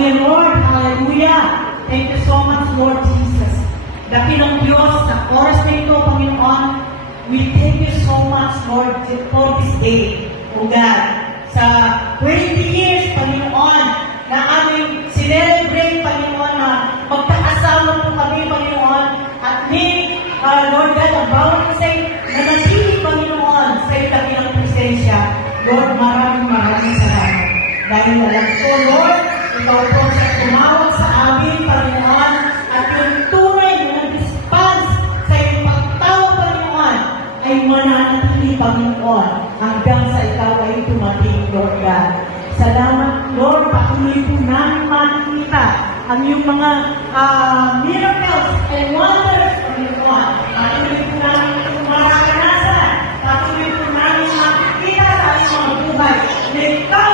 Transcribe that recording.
niya, Lord. Hallelujah. Thank you so much, Lord Jesus. Dakilang Diyos, sa oras na ito, Panginoon, we thank you so much, Lord, for this day, O God. Sa 20 years, Panginoon, na aming celebrate, Panginoon, na magkakasama po kami, Panginoon, at may, Lord God, ang bawat isa'y nanatili, Panginoon, sa dakilang presensya. Lord, maraming salamat. Dahil alam ko, Lord, ikaw po siya tumawag sa amin, Panginoon, at yung tunay na response sa iyong pagtawag, Panginoon, ay mananatili, Panginoon, hanggang sa ikaw ay tumating, Lord God. Salamat, Lord, patuloy po namin makikita ang iyong mga miracles and wonders, Panginoon. Patuloy po namin itong mararanasan. Patuloy po namin makikita sa aming mga buhay na ikaw